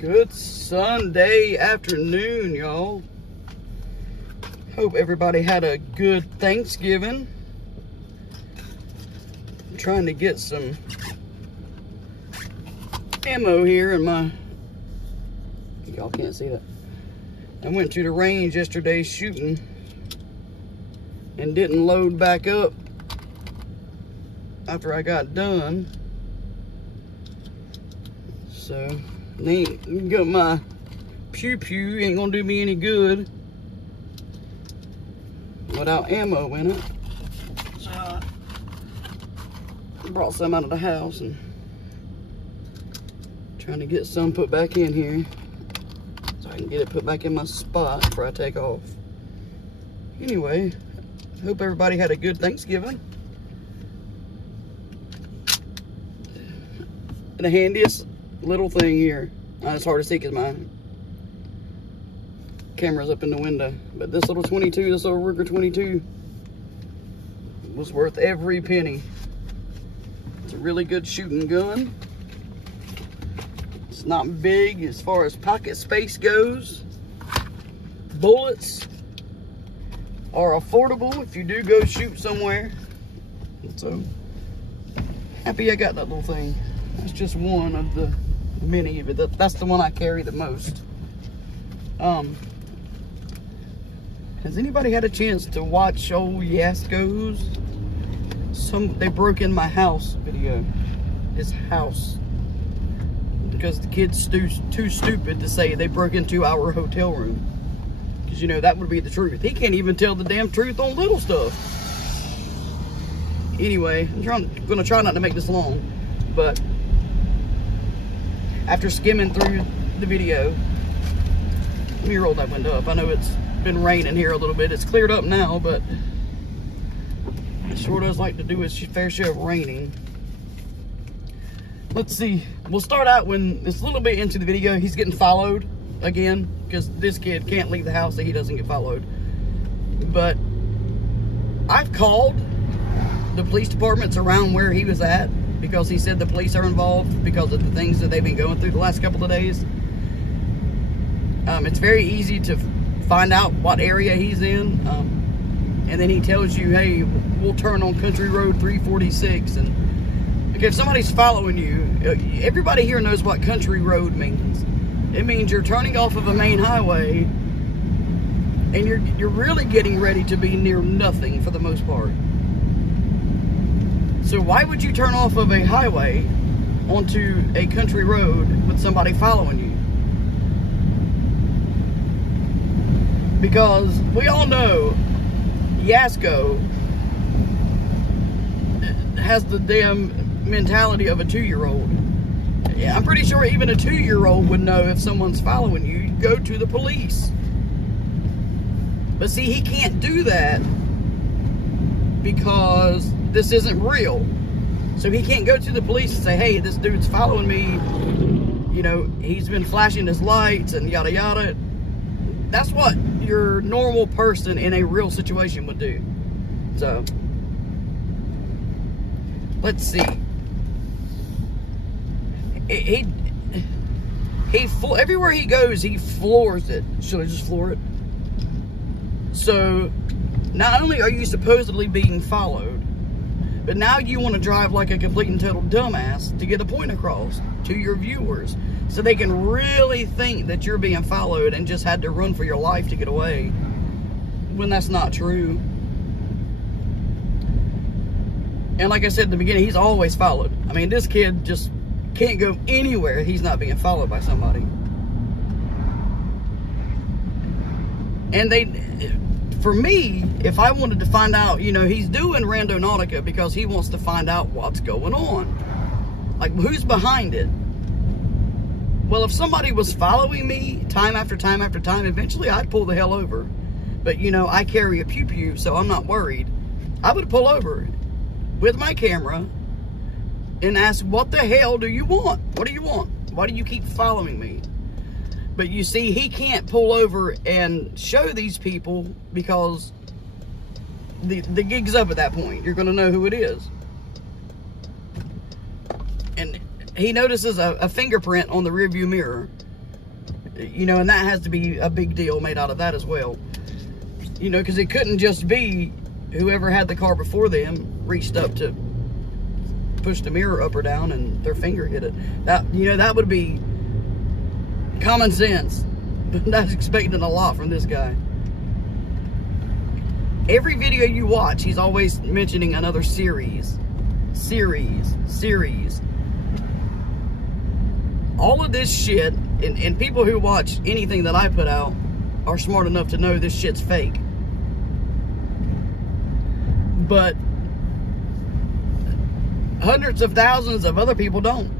Good Sunday afternoon, y'all. Hope everybody had a good Thanksgiving. I'm trying to get some ammo here in my... Y'all can't see that. I went to the range yesterday shooting and didn't load back up after I got done. So... got my pew-pew, ain't gonna do me any good without ammo in it. So I brought some out of the house and trying to get some put back in here so I can get it put back in my spot before I take off. Anyway, hope everybody had a good Thanksgiving. And the handiest little thing here, it's hard to see because my camera's up in the window, but this little 22, this little Ruger 22 was worth every penny. It's a really good shooting gun. It's not big as far as pocket space goes. Bullets are affordable if you do go shoot somewhere. So happy I got that little thing. That's just one of the many, but that's the one I carry the most. Has anybody had a chance to watch old Yasko's they broke in my house video? His house, because the kid's too stupid to say they broke into our hotel room, because you know that would be the truth. He can't even tell the damn truth on little stuff. Anyway, I'm gonna try not to make this long, but after skimming through the video, let me roll that window up. I know it's been raining here a little bit. It's cleared up now, but it sure does like to do its fair share of raining. Let's see. We'll start out when it's a little bit into the video. He's getting followed again, because this kid can't leave the house so he doesn't get followed. But I've called the police departments around where he was at, because he said the police are involved because of the things that they've been going through the last couple of days. It's very easy to find out what area he's in, and then he tells you, hey, we'll turn on Country Road 346. And if somebody's following you, everybody here knows what Country Road means. It means you're turning off of a main highway, and you're really getting ready to be near nothing for the most part. So why would you turn off of a highway onto a country road with somebody following you? Because we all know Yasko has the damn mentality of a 2-year-old. Yeah, I'm pretty sure even a 2-year-old would know if someone's following you, go to the police. But see, he can't do that because this isn't real. So he can't go to the police and say, hey, this dude's following me. You know, he's been flashing his lights and yada yada. That's what your normal person in a real situation would do. So, let's see. Everywhere he goes, he floors it. Should I just floor it? So, not only are you supposedly being followed, but now you want to drive like a complete and total dumbass to get a point across to your viewers, so they can really think that you're being followed and just had to run for your life to get away, when that's not true. And like I said at the beginning, he's always followed. I mean, this kid just can't go anywhere he's not being followed by somebody. And for me, if I wanted to find out, you know, he's doing Randonautica because he wants to find out what's going on. Like, who's behind it? Well, if somebody was following me time after time after time, eventually I'd pull the hell over. But, you know, I carry a pew-pew, so I'm not worried. I would pull over with my camera and ask, what the hell do you want? What do you want? Why do you keep following me? But you see, he can't pull over and show these people because the gig's up at that point. You're going to know who it is. And he notices a fingerprint on the rearview mirror. You know, and that has to be a big deal made out of that as well. You know, because it couldn't just be whoever had the car before them reached up to push the mirror up or down and their finger hit it. That, you know, that would be common sense. That's expecting a lot from this guy. Every video you watch, he's always mentioning another series. All of this shit, and people who watch anything that I put out are smart enough to know this shit's fake. But hundreds of thousands of other people don't.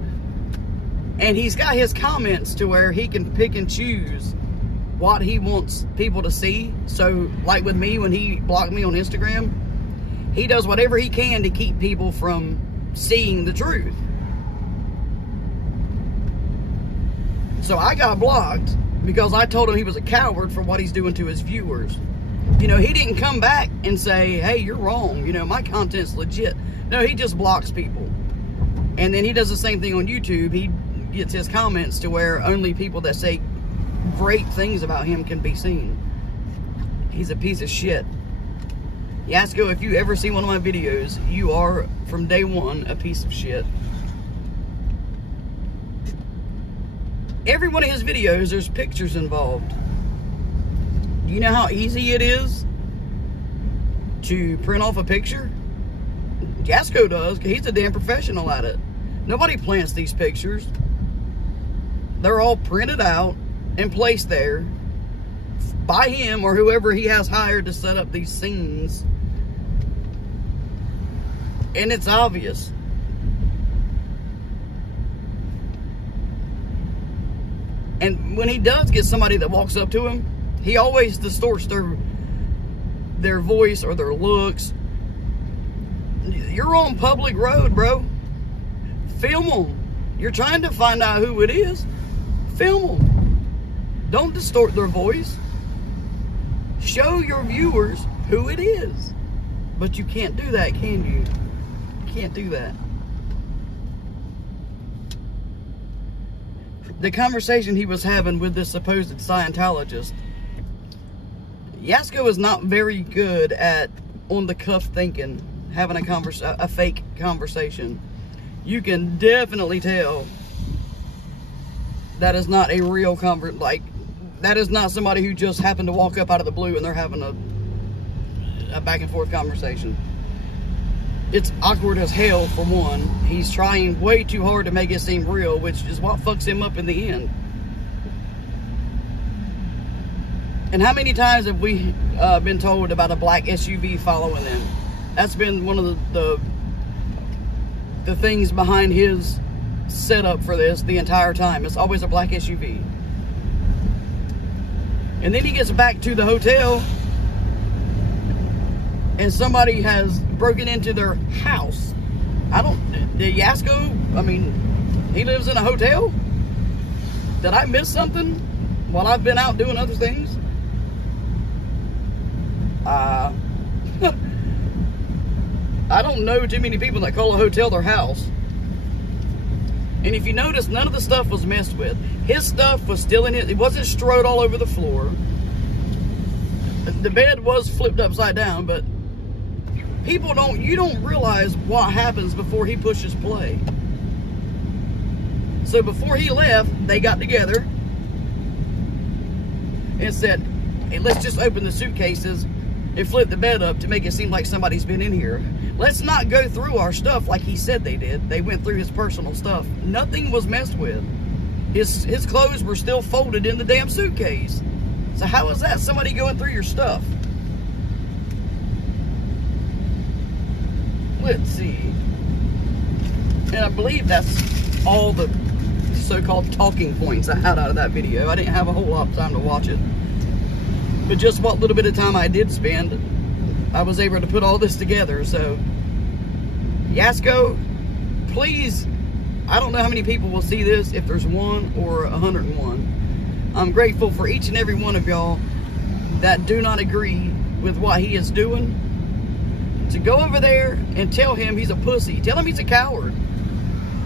And he's got his comments to where he can pick and choose what he wants people to see. So, like with me, when he blocked me on Instagram, he does whatever he can to keep people from seeing the truth. So I got blocked because I told him he was a coward for what he's doing to his viewers. You know, he didn't come back and say, hey, you're wrong. You know, my content's legit. No, he just blocks people. And then he does the same thing on YouTube. He gets his comments to where only people that say great things about him can be seen. He's a piece of shit. Yasko, if you ever see one of my videos, you are, from day one, a piece of shit. Every one of his videos, there's pictures involved. Do you know how easy it is to print off a picture? Yasko does, because he's a damn professional at it. Nobody plants these pictures. They're all printed out and placed there by him or whoever he has hired to set up these scenes. And it's obvious. And when he does get somebody that walks up to him, he always distorts their voice or their looks. You're on public road, bro. Film them. You're trying to find out who it is. Film them. Don't distort their voice. Show your viewers who it is. But you can't do that, can you? You can't do that. The conversation he was having with this supposed Scientologist, Yasko is not very good at on-the-cuff thinking, having a fake conversation. You can definitely tell that is not a real that is not somebody who just happened to walk up out of the blue and they're having a back and forth conversation. It's awkward as hell, for one. He's trying way too hard to make it seem real, which is what fucks him up in the end. And how many times have we been told about a black SUV following them? That's been one of the things behind his setup for this the entire time. It's always a black SUV. And then he gets back to the hotel and somebody has broken into their house. The Yasko, I mean, he lives in a hotel? Did I miss something while I've been out doing other things? I don't know too many people that call a hotel their house. And if you notice, none of the stuff was messed with. His stuff was still in it. It wasn't strode all over the floor. The bed was flipped upside down, but you don't realize what happens before he pushes play. So before he left, they got together and said, hey, let's just open the suitcases and flip the bed up to make it seem like somebody's been in here. Let's not go through our stuff like he said they did. They went through his personal stuff. Nothing was messed with. His clothes were still folded in the damn suitcase. So how is that somebody going through your stuff? Let's see. And I believe that's all the so-called talking points I had out of that video. I didn't have a whole lot of time to watch it. But just what little bit of time I did spend, I was able to put all this together. So, Yasko, please, I don't know how many people will see this, if there's 1 or 101. I'm grateful for each and every one of y'all that do not agree with what he is doing. To go over there and tell him he's a pussy. Tell him he's a coward.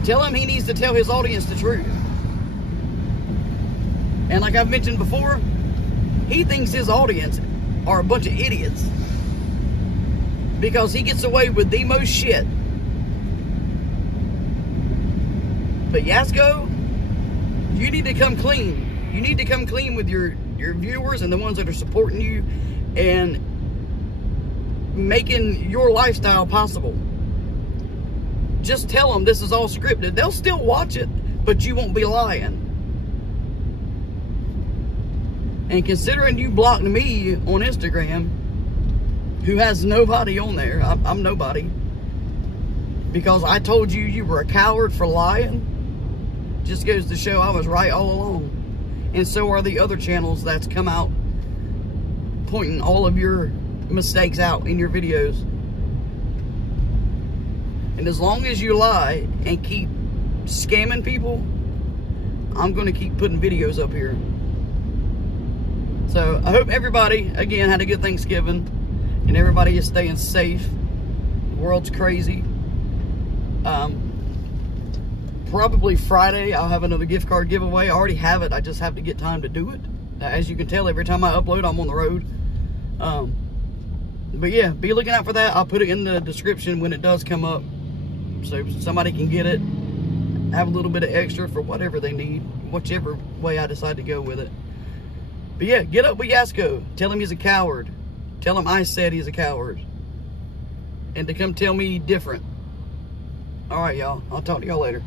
Tell him he needs to tell his audience the truth. And like I've mentioned before, he thinks his audience are a bunch of idiots because he gets away with the most shit. But Yasko, you need to come clean. You need to come clean with your viewers and the ones that are supporting you and making your lifestyle possible. Just tell them this is all scripted. They'll still watch it, but you won't be lying. And considering you blocked me on Instagram, who has nobody on there, I'm nobody, because I told you you were a coward for lying, just goes to show I was right all along. And so are the other channels that's come out pointing all of your mistakes out in your videos. And as long as you lie and keep scamming people, I'm going to keep putting videos up here. So I hope everybody, again, had a good Thanksgiving and everybody is staying safe. The world's crazy. Probably Friday, I'll have another gift card giveaway. I already have it. I just have to get time to do it. As you can tell, every time I upload, I'm on the road. But yeah, be looking out for that. I'll put it in the description when it does come up, so somebody can get it, have a little bit of extra for whatever they need, whichever way I decide to go with it. But yeah, get up with Yasko. Tell him he's a coward. Tell him I said he's a coward. And to come tell me different. All right, y'all. I'll talk to y'all later.